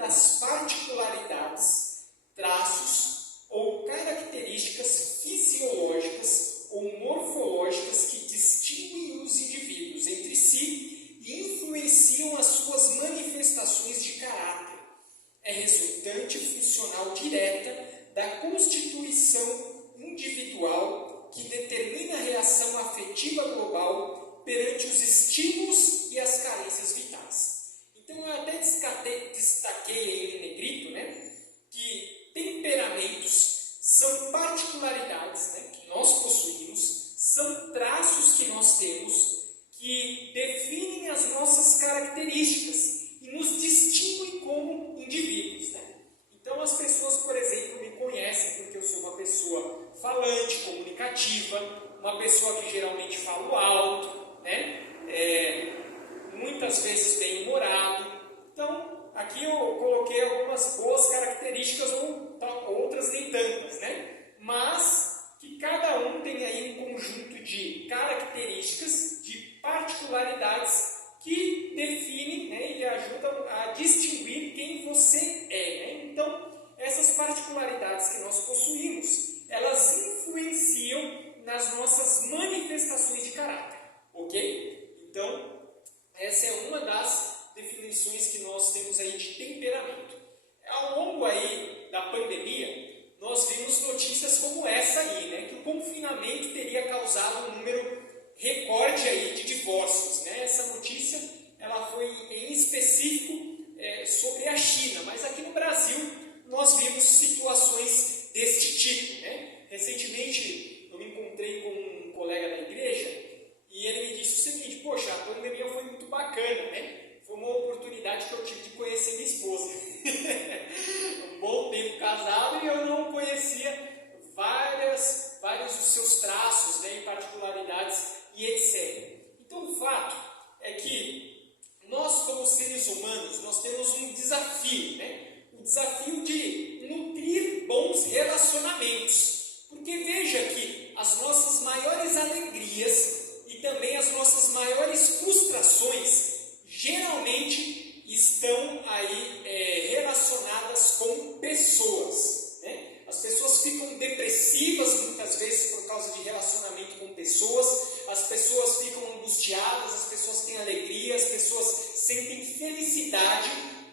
das particularidades, traços ou características fisiológicas ou morfológicas que distinguem os indivíduos entre si e influenciam as suas manifestações de caráter. É resultante funcional direta da constituição individual que determina a reação afetiva global perante os estímulos e as carências vitais. Então, eu até destaquei aí em negrito, né, que temperamentos são particularidades, né, que nós possuímos, são traços que nós temos que definem as nossas características e nos distinguem como indivíduos, né? Então, as pessoas, por exemplo, me conhecem porque eu sou uma pessoa falante, comunicativa, uma pessoa que geralmente falo alto, né? Muitas vezes bem-humorado. Então, aqui eu coloquei algumas boas características, ou outras nem tantas, né? Mas que cada um tem aí um conjunto de características, de particularidades que definem, né, e ajudam a distinguir quem você é, né? Então, essas particularidades que nós possuímos, elas influenciam nas nossas manifestações de caráter, ok? Então, essa é uma das definições que nós temos aí de temperamento. Ao longo aí da pandemia, nós vimos notícias como essa aí, né, que o confinamento teria causado um número recorde aí de divórcios, né? Essa notícia ela foi em específico sobre a China, mas aqui no Brasil nós vimos situações deste tipo, né? Recentemente eu me encontrei com um colega da igreja e ele me disse o seguinte: poxa, a pandemia foi muito bacana, né? Foi uma oportunidade que eu tive de conhecer minha esposa. Um bom tempo casado e eu não conhecia vários dos seus traços, né, e particularidades e etc. Então, o fato é que nós, como seres humanos, nós temos um desafio, né? O desafio de nutrir bons relacionamentos. Porque veja que as nossas maiores alegrias e também as nossas maiores frustrações geralmente estão aí relacionadas com pessoas, né? As pessoas ficam depressivas muitas vezes por causa de relacionamento com pessoas, as pessoas ficam angustiadas, as pessoas têm alegria, as pessoas sentem felicidade,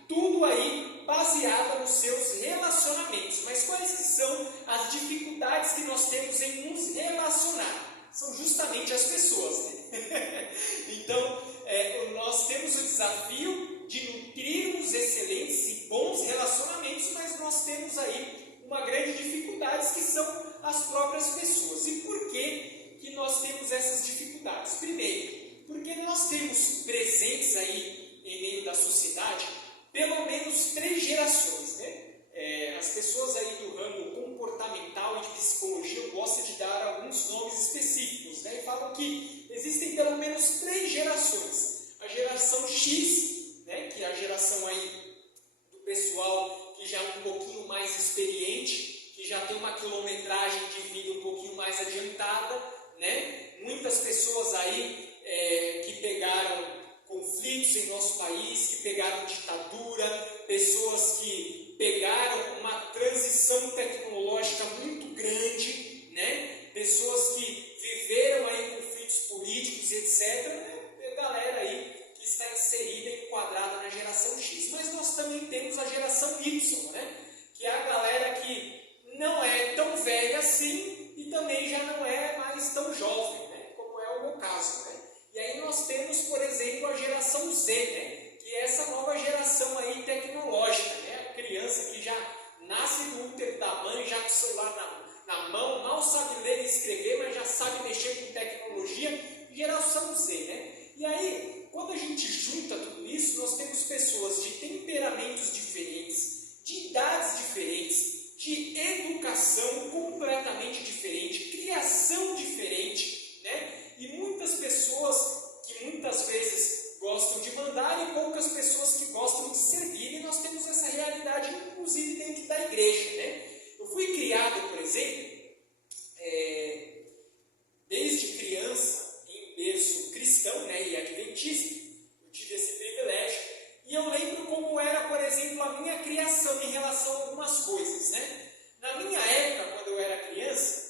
tudo aí baseado nos seus relacionamentos. Mas quais que são as dificuldades que nós temos em nos relacionar? São justamente as pessoas, né? Então, nós temos o desafio de nutrirmos excelentes e bons relacionamentos, mas nós temos aí uma grande dificuldade que são as próprias pessoas. E por que nós temos essas dificuldades? Primeiro, porque nós temos presentes aí em meio da sociedade pelo menos 3 gerações, né? As pessoas aí do ramo comportamental e de psicologia gostam de dar alguns nomes específicos, né? E falam que existem pelo menos 3 gerações. A geração X, né? Que é a geração aí do pessoal que já é um pouquinho mais experiente, que já tem uma quilometragem de vida um pouquinho mais adiantada, né? Muitas pessoas aí que pegaram conflitos em nosso país, que pegaram ditadura, pessoas que pegaram uma transição tecnológica muito grande, né? Pessoas que viveram aí conflitos políticos, etc. Né? Galera aí que está inserida e enquadrada na geração X. Mas nós também temos a geração Y, né? Que é a galera que não é tão velha assim e também já não é mais tão jovem, né? Como é o meu caso, né? E aí nós temos, por exemplo, a geração Z, né? Que é essa nova geração aí tecnológica, né? A criança que já nasce no útero da mãe, já com o celular na mão, mal sabe ler e escrever, mas já sabe mexer com tecnologia, geração Z, né? E aí, quando a gente junta tudo isso, nós temos pessoas de temperamentos diferentes, de idades diferentes, de educação completamente diferente, criação diferente, né? E muitas pessoas que muitas vezes gostam de mandar e poucas pessoas que gostam de servir, e nós temos essa realidade inclusive dentro da igreja, né? Eu fui criado, por exemplo, desde criança em berço cristão, né, e adventista. Eu tive esse exemplo, a minha criação em relação a algumas coisas, né? Na minha época, quando eu era criança,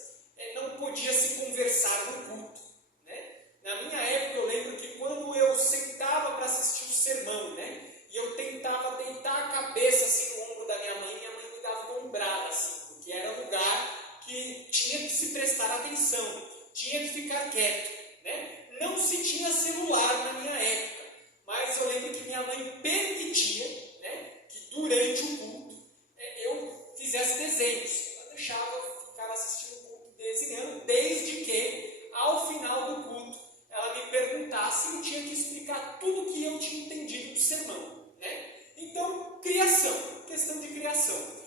não podia se conversar no culto, né? Na minha época, eu lembro que quando eu sentava para assistir o sermão, né? E eu tentava deitar a cabeça assim no ombro da minha mãe me dava uma ombrada, assim, porque era um lugar que tinha que se prestar atenção, tinha que ficar quieto, né? Não se tinha celular na minha época, mas eu lembro que minha mãe permitia, né, que durante o culto eu fizesse desenhos. Ela deixava eu ficar assistindo o culto desenhando, desde que, ao final do culto, ela me perguntasse e eu tinha que explicar tudo o que eu tinha entendido do sermão, né? Então, criação, questão de criação.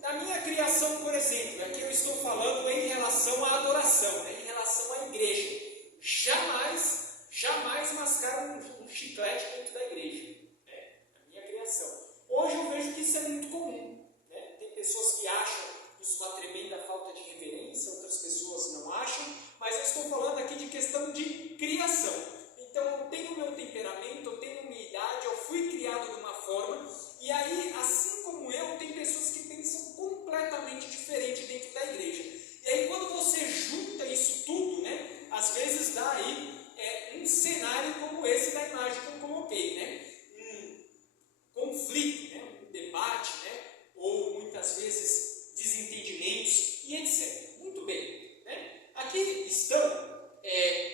Na minha criação, por exemplo, aqui eu estou falando em relação à adoração, né, em relação à igreja. Jamais mascar um chiclete dentro da igreja, né? A minha criação. Hoje eu vejo que isso é muito comum, né? Tem pessoas que acham isso uma tremenda falta de reverência, outras pessoas não acham, mas eu estou falando aqui de questão de criação. Então eu tenho meu temperamento, eu tenho minha idade, eu fui criado de uma forma, e aí, assim como eu, tem pessoas que pensam completamente diferente dentro da igreja. E aí quando você junta isso tudo, né, às vezes dá aí um cenário como esse da imagem que eu coloquei, né? Um conflito, né? Um debate, né? Ou muitas vezes desentendimentos e etc. Muito bem, né? Aqui estão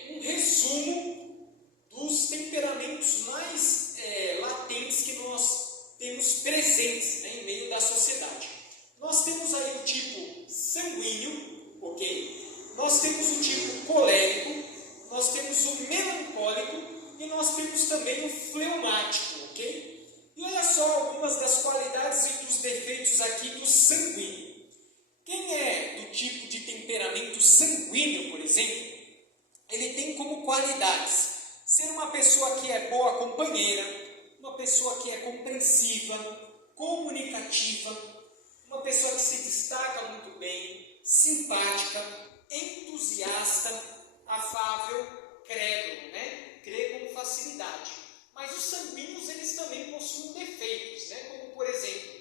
um resumo dos temperamentos mais latentes que nós temos presentes, né, em meio da sociedade. Nós temos aí o tipo sanguíneo, ok? Nós temos o tipo colérico, nós temos o melancólico e nós temos também o fleumático, ok? E olha só algumas das qualidades e dos defeitos aqui do sanguíneo. Quem é do tipo de temperamento sanguíneo, por exemplo, ele tem como qualidades ser uma pessoa que é boa companheira, uma pessoa que é compreensiva, comunicativa, uma pessoa que se destaca muito bem, simpática, entusiasta, afável, crédulo, né? Crê com facilidade. Mas os sanguíneos, eles também possuem defeitos, né? Como, por exemplo,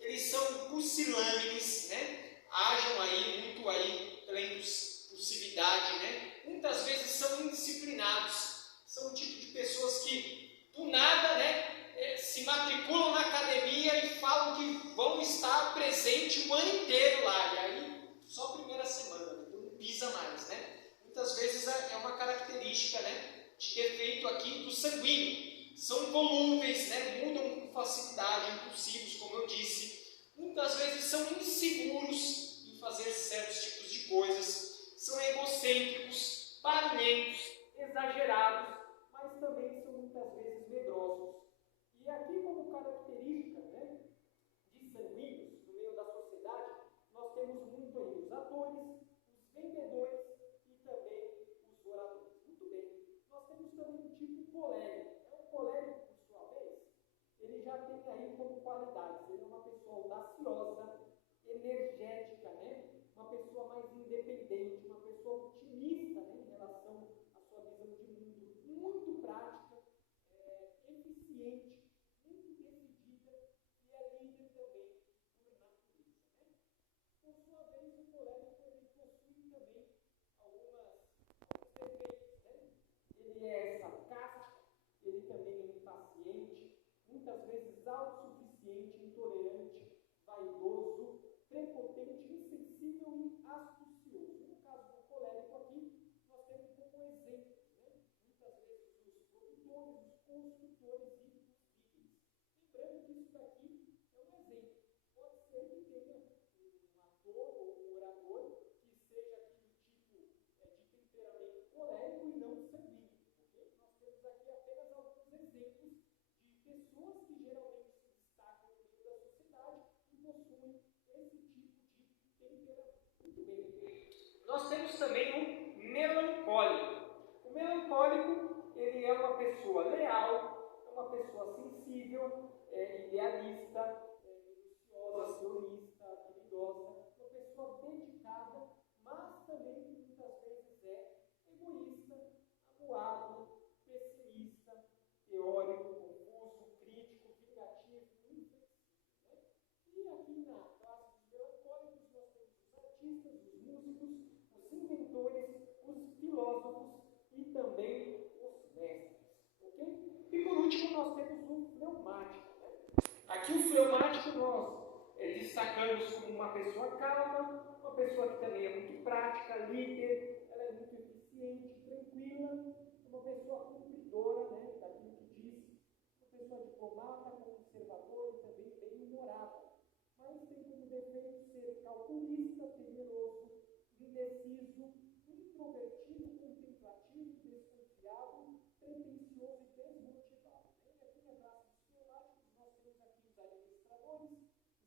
eles são pusilânimes, né? Agem aí muito aí pela impulsividade, né? Muitas vezes são indisciplinados, são o tipo de pessoas que, do nada, né? Se matriculam na academia e falam que vão estar presente o ano inteiro lá, e aí só a primeira semana, então não pisa mais, né? Muitas vezes é uma característica, né, de defeito aqui do sanguíneo. São volúveis, né, mudam com facilidade, impulsivos, como eu disse. Muitas vezes são inseguros em fazer certos tipos de coisas. São egocêntricos, barulhentos, exagerados, mas também são muitas vezes medrosos. E aqui, como característica, né, de sanguíneos no meio da sociedade, nós temos muito aí os atores, os vendedores e também os oradores. Muito bem. Nós temos também o tipo colérico. O colérico, por sua vez, ele já tem aí como qualidades. Ele é uma pessoa audaciosa, energética, né? Uma pessoa mais independente, uma pessoa otimista, né, em relação à sua visão de mundo, muito prática, eficiente, muito decidida e é líder também por natureza, né? Por sua vez, o colérico ele possui também alguns defeitos, né? Ele é sarcástico, ele também é impaciente, muitas vezes autossuficiente, intolerante, vaidoso, prepotente, insensível e astucioso. No caso do colérico aqui, nós temos como exemplos, né? Muitas vezes os produtores, os construtores e os líderes. Lembrando que isso daqui é um exemplo. Pode ser que tenha um ator ou um orador que seja aqui do tipo de temperamento colérico e não sanguíneo. Okay? Nós temos aqui apenas alguns exemplos de pessoas que geralmente se destacam no meio da sociedade e possuem esse tipo de temperamento. Muito bem. Nós temos também o melancólico. O melancólico, ele é uma pessoa leal, é uma pessoa sensível, idealista, minuciosa, sionista, habilidosa, uma pessoa dedicada, mas também muitas vezes é egoísta, amuado, pessimista, teórico, confuso, crítico, vingativo, filósofos e também os mestres. Okay? E por último, nós temos o fleumático. Aqui o fleumático nós destacamos como uma pessoa calma, uma pessoa que também é muito prática, líder, ela é muito eficiente, tranquila, uma pessoa cumpridora, né, daquilo que diz, uma pessoa diplomata, conservadora e também bem-humorada. Mas tem como defeito ser calculista, temeroso, indeciso, introvertido, contemplativo, desconfiado, pretensioso e desmotivado. E aqui na classe dos fleumáticos nós temos aqui os administradores,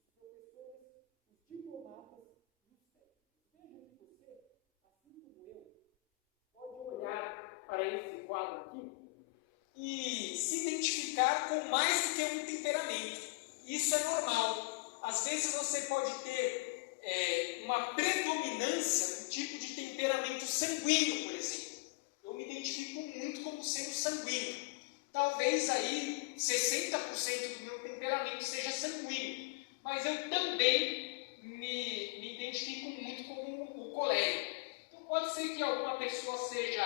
os professores, os diplomatas e os técnicos. Veja que você, assim como eu, pode olhar para esse quadro aqui e se identificar com mais do que um temperamento. Isso é normal. Às vezes você pode ter uma predominância do tipo de temperamento sanguíneo, por exemplo. Eu me identifico muito como sendo sanguíneo. Talvez aí 60% do meu temperamento seja sanguíneo, mas eu também me identifico muito como o colérico. Então pode ser que alguma pessoa seja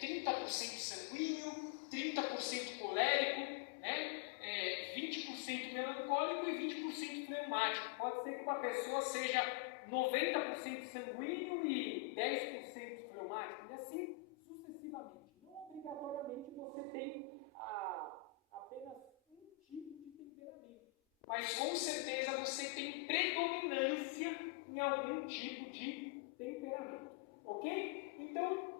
30% sanguíneo, 30% colérico, né? 20% melancólico e 20% fleumático. Pode ser que uma pessoa seja 90% sanguíneo e 10% fleumático, e assim sucessivamente. Não obrigatoriamente você tem apenas um tipo de temperamento, mas com certeza você tem predominância em algum tipo de temperamento, ok? Então,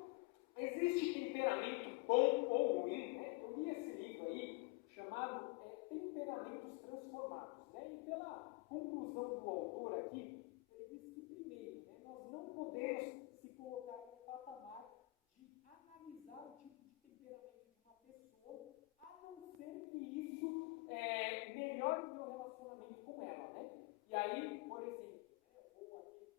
existe temperamento bom ou ruim, né? Eu li esse livro aí, chamado Temperamentos Transformados, né? E pela conclusão do autor aqui, ele diz que primeiro, né, nós não podemos se colocar no patamar de analisar o tipo de temperamento de uma pessoa, a não ser que isso melhore o meu relacionamento com ela, né? E aí, por exemplo, eu vou aqui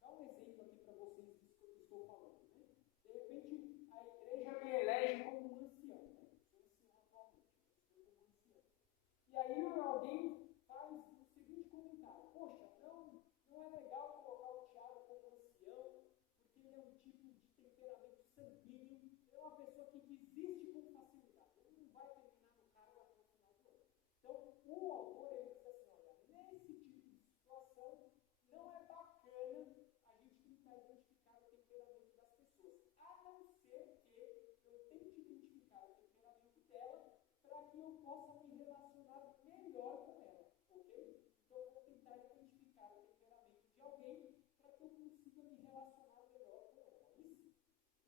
dar um exemplo aqui para vocês disso que eu estou falando, né? De repente, a igreja me elege como um ancião, né? Eu sou ancião atualmente, eu estou como ancião. E aí alguém faz o seguinte comentário: poxa, não é legal colocar o Tiago como ancião, porque ele é um tipo de temperamento sanguíneo, ele é uma pessoa que desiste com facilidade, ele não vai terminar no cargo até o final do ano. Então, o autor ele diz assim: olha, nesse tipo de situação, não é bacana a gente tentar identificar o temperamento das pessoas, a não ser que eu tente identificar o temperamento dela para que eu possa me relacionar melhor com ela, ok? Então eu vou tentar identificar o temperamento de alguém para que eu consiga me relacionar melhor com ela. Isso.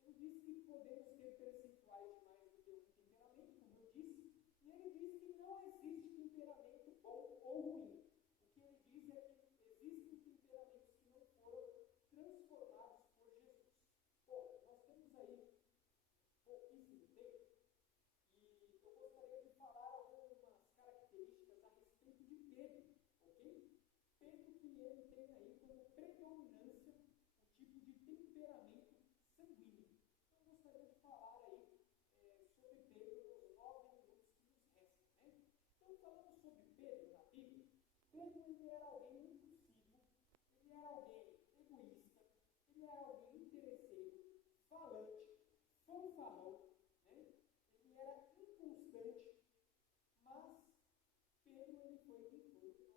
Ele diz que podemos ter percentuais de mais do que um temperamento, como eu disse, e ele diz que não existe temperamento bom ou ruim. O que ele diz é que existem temperamentos que não foram transformados por Jesus. Bom, nós temos aí pouquíssimo tempo e eu gostaria de falar algumas características a respeito de Pedro, ok? Pedro que ele tem aí como predominância o tipo de temperamento sanguíneo. Então eu gostaria de falar aí sobre Pedro nos 9 minutos que nos restam, né? Então falando sobre Pedro na Bíblia, Pedro ele era alguém impulsivo, ele era alguém egoísta, ele era alguém interesseiro, falante, fanfarrão, né? Ele era inconstante, mas Pedro ele foi quem foi, que nós conhecemos na Bíblia,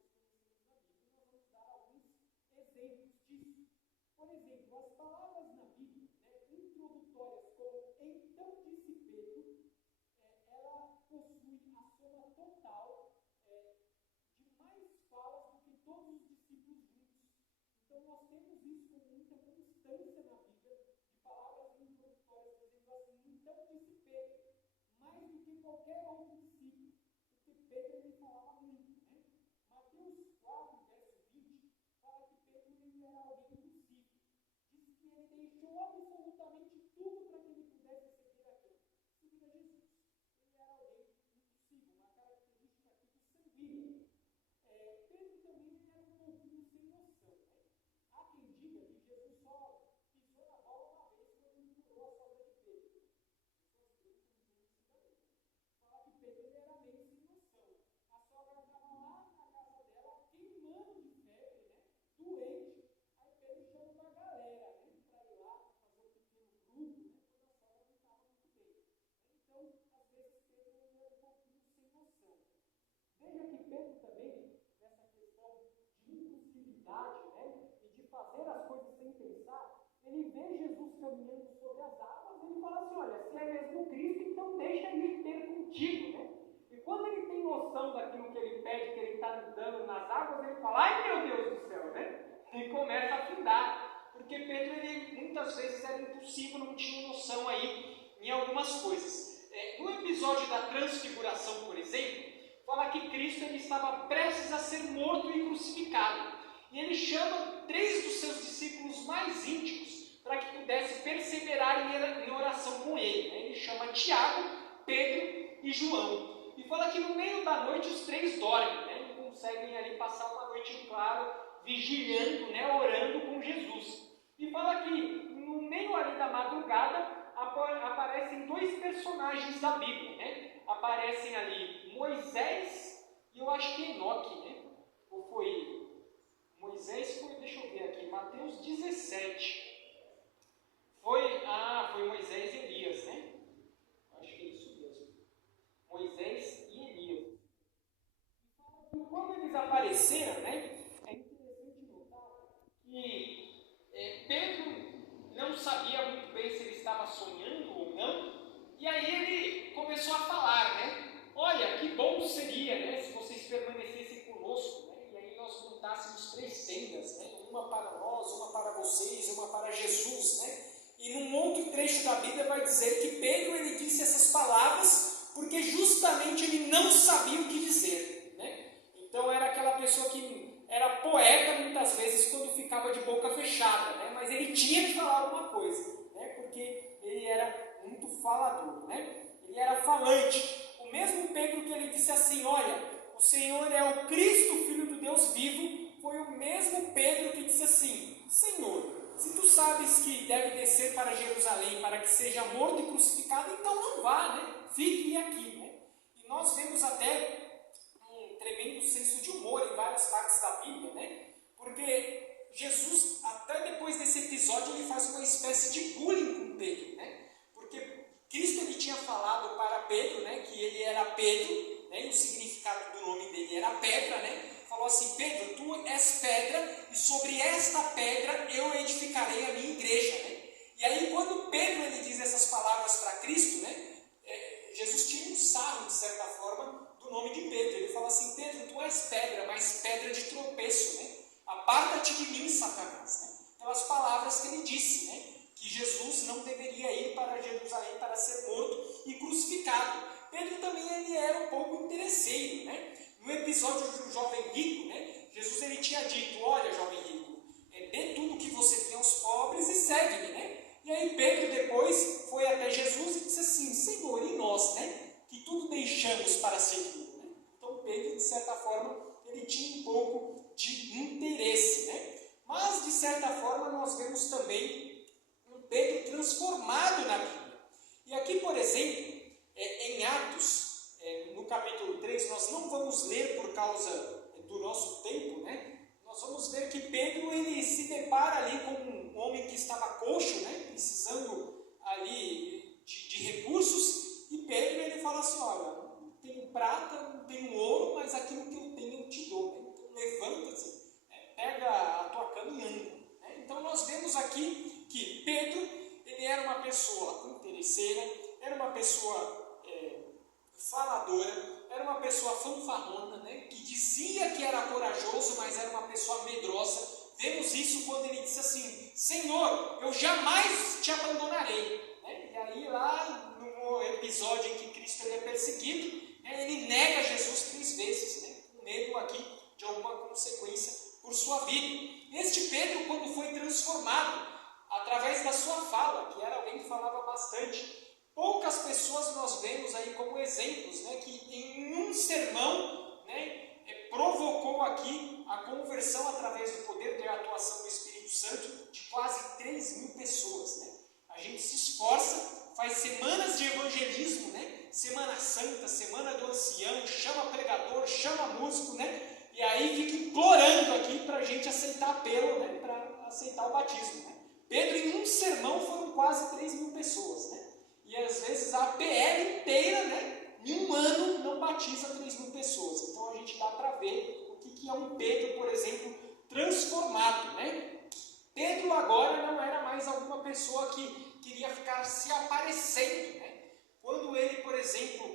e nós vamos dar alguns exemplos disso. Por exemplo, as palavras na Bíblia, né, introdutórias como então disse Pedro, ela possui a soma total de mais falas do que todos os discípulos juntos. Então nós temos isso com muita constância na Bíblia, de palavras introdutórias dizendo assim, então disse Pedro, mais do que qualquer outro discípulo, porque Pedro ele falava muito, né? Mateus 4, verso 20, fala que Pedro ele era alguém impossível. Diz que ele deixou absolutamente tudo para que ele pudesse seguir a quem? Seguir a Jesus. Ele era alguém impossível, uma característica aqui do sanguíneo. Pedro também ele era um pouquinho sem noção, né? Há quem diga que Jesus só Veja que Pedro também, nessa questão de impulsividade, né, e de fazer as coisas sem pensar, ele vê Jesus caminhando sobre as águas e ele fala assim, olha, se é mesmo Cristo, então deixa ele ter contigo, né? E quando ele tem noção daquilo que ele pede, que ele está andando nas águas, ele fala, ai meu Deus do céu, né? E começa a afundar, porque Pedro, ele muitas vezes era impulsivo, não tinha noção aí em algumas coisas. No episódio da transfiguração, por exemplo, fala que Cristo ele estava prestes a ser morto e crucificado. E ele chama 3 dos seus discípulos mais íntimos para que pudessem perseverar em oração com ele. Ele chama Tiago, Pedro e João. E fala que no meio da noite os 3 dormem, né? Não conseguem ali passar uma noite em claro, vigilando, né? Orando com Jesus. E fala que no meio ali da madrugada aparecem 2 personagens da Bíblia, né? Aparecem ali Moisés e eu acho que Enoque, né? Ou foi Moisés? Deixa eu ver aqui, Mateus 17. Foi Moisés e Elias, né? Acho que é isso mesmo. Moisés e Elias. E quando eles apareceram, né? É interessante notar que Pedro não sabia muito bem se ele estava sonhando ou não, e aí ele começou a falar, né? Olha, que bom seria, né, se vocês permanecessem conosco, né? E aí nós montássemos 3 tendas, né? Uma para nós, uma para vocês, uma para Jesus, né? E num outro trecho da Bíblia vai dizer que Pedro ele disse essas palavras porque justamente ele não sabia o que dizer, né? Então era aquela pessoa que era poeta muitas vezes quando ficava de boca fechada, né? Mas ele tinha que falar alguma coisa, né? Porque ele era muito falador, né? Ele era falante. O mesmo Pedro que ele disse assim, olha, o Senhor é o Cristo, Filho do Deus vivo, foi o mesmo Pedro que disse assim, Senhor, se tu sabes que deve descer para Jerusalém para que seja morto e crucificado, então não vá, né? Fique aqui, né? E nós vemos até tremendo senso de humor em várias partes da Bíblia, né? Porque Jesus, até depois desse episódio, ele faz uma espécie de bullying com Pedro, né? Porque Cristo ele tinha falado para Pedro, né, que ele era Pedro, né, e o significado do nome dele era pedra, né? Falou assim, Pedro, tu és pedra, e sobre esta pedra eu edificarei a minha igreja, né? E aí quando Pedro ele diz essas palavras para Cristo, né, Jesus tira um sarro, de certa forma, do nome de Pedro. Ele fala assim, Pedro, tu és pedra, mas pedra de tropeço, né? Aparta-te de mim, Satanás, né? Pelas palavras que ele disse, né? Que Jesus não deveria ir para Jerusalém para ser morto e crucificado. Pedro também ele era um pouco interesseiro, né? No episódio do jovem rico, né? Jesus ele tinha dito, olha, jovem rico, dê tudo que você tem aos pobres e segue-me, né? E aí Pedro depois foi até Jesus e disse assim, Senhor, e nós, né? Que tudo deixamos para seguir, né? Então Pedro, de certa forma, ele tinha um pouco de interesse, né? Mas, de certa forma, nós vemos também um Pedro transformado na Bíblia. E aqui, por exemplo, em Atos, no capítulo 3, nós não vamos ler por causa do nosso tempo, né? Nós vamos ver que Pedro ele se depara ali com um homem que estava coxo, né? Precisando ali de recursos, e Pedro ele fala assim, olha, não tenho prata, não tenho ouro, mas aquilo que eu tenho eu te dou, né? Então levanta-se, pega a tua cama e anda, né? Então nós vemos aqui que Pedro ele era uma pessoa interesseira, era uma pessoa faladora, era uma pessoa fanfarrona, né? Que dizia que era corajoso, mas era uma pessoa medrosa. Vemos isso quando ele disse assim, Senhor, eu jamais te abandonarei, né? E aí lá no episódio em que Cristo é perseguido, né, ele nega Jesus 3 vezes, né? Com medo aqui de alguma consequência por sua vida. Este Pedro, quando foi transformado através da sua fala, que era alguém que falava bastante, poucas pessoas nós vemos aí como exemplos, né, que em um sermão, né, provocou aqui a conversão através do poder da atuação do Espírito Santo de quase 3.000 pessoas, né? A gente se esforça, faz semanas de evangelismo, né? Semana Santa, Semana do Ancião, chama pregador, chama músico, né? E aí fica implorando aqui para a gente aceitar apelo, né? Para aceitar o batismo, né? Pedro, em um sermão, foram quase 3.000 pessoas, né? E às vezes a PL inteira, né, em um ano não batiza 3.000 pessoas. Então a ver o que é um Pedro, por exemplo, transformado, né? Pedro agora não era mais alguma pessoa que queria ficar se aparecendo, né? Quando ele, por exemplo,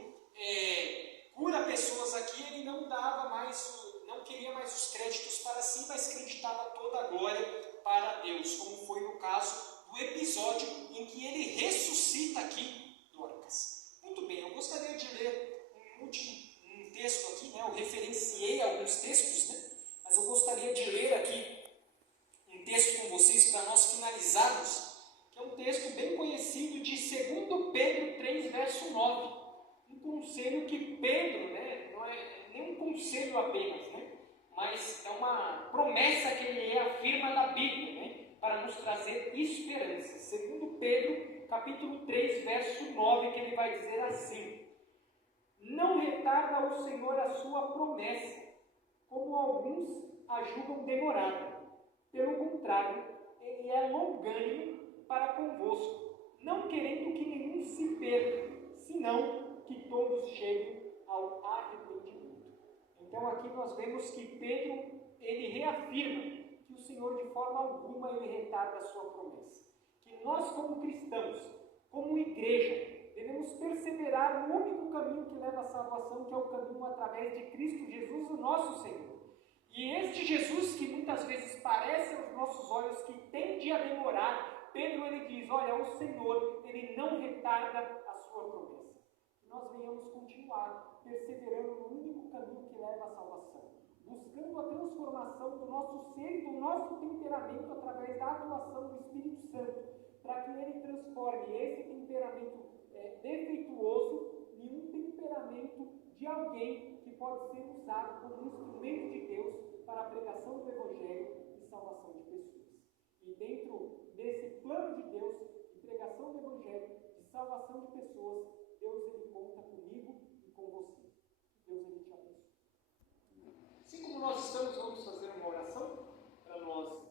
cura pessoas aqui, ele não queria mais os créditos para si, mas acreditava toda a glória para Deus, como foi no caso do episódio em que ele ressuscita aqui Dorcas. Muito bem, eu gostaria de ler um texto aqui, né? Eu referenciei alguns textos, né? Mas eu gostaria de ler aqui um texto com vocês para nós finalizarmos, que é um texto bem conhecido de 2 Pedro 3, verso 9. Um conselho que Pedro, né, não é nem um conselho apenas, né, mas é uma promessa que ele afirma da Bíblia, né, para nos trazer esperança. 2 Pedro, capítulo 3, verso 9, que ele vai dizer assim: não retarda o Senhor a sua promessa, como alguns a julgam demorada. Pelo contrário, ele é longânimo para convosco, não querendo que nenhum se perca, senão que todos cheguem ao arrependimento. Então aqui nós vemos que Pedro, ele reafirma que o Senhor de forma alguma ele retarda a sua promessa. Que nós como cristãos, como igreja, devemos perseverar no único caminho que leva à salvação, que é o caminho através de Cristo Jesus, o nosso Senhor. E este Jesus, que muitas vezes parece aos nossos olhos que tende a demorar, Pedro ele diz, olha, o Senhor, ele não retarda a sua promessa. Que nós venhamos continuar perseverando no único caminho que leva à salvação, buscando a transformação do nosso ser e do nosso temperamento através da atuação do Espírito Santo, para que ele transforme esse temperamento defeituoso em um temperamento de alguém que pode ser usado como instrumento de Deus para a pregação do Evangelho e salvação de pessoas. E dentro desse plano de Deus, de pregação do Evangelho, de salvação de pessoas, Deus ele conta comigo e com você. Deus ele te abençoe. Assim como nós estamos, vamos fazer uma oração para nós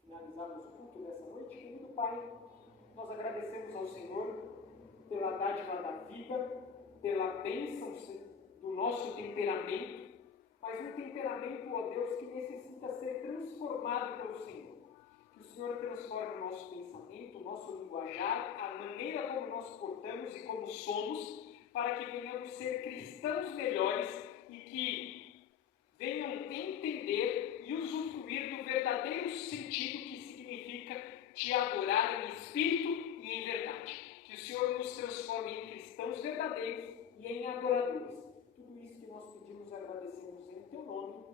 finalizarmos o culto dessa noite. Querido Pai, nós agradecemos ao Senhor pela dádiva da vida, pela bênção do nosso temperamento, mas um temperamento, ó Deus, que necessita ser transformado pelo Senhor. Que o Senhor transforme o nosso pensamento, o nosso linguajar, a maneira como nós portamos e como somos, para que venhamos ser cristãos melhores e que venham entender e usufruir do verdadeiro sentido que significa te adorar em espírito e em verdade. Que o Senhor nos transforme em cristãos verdadeiros e em adoradores. Tudo isso que nós pedimos e agradecemos em teu nome.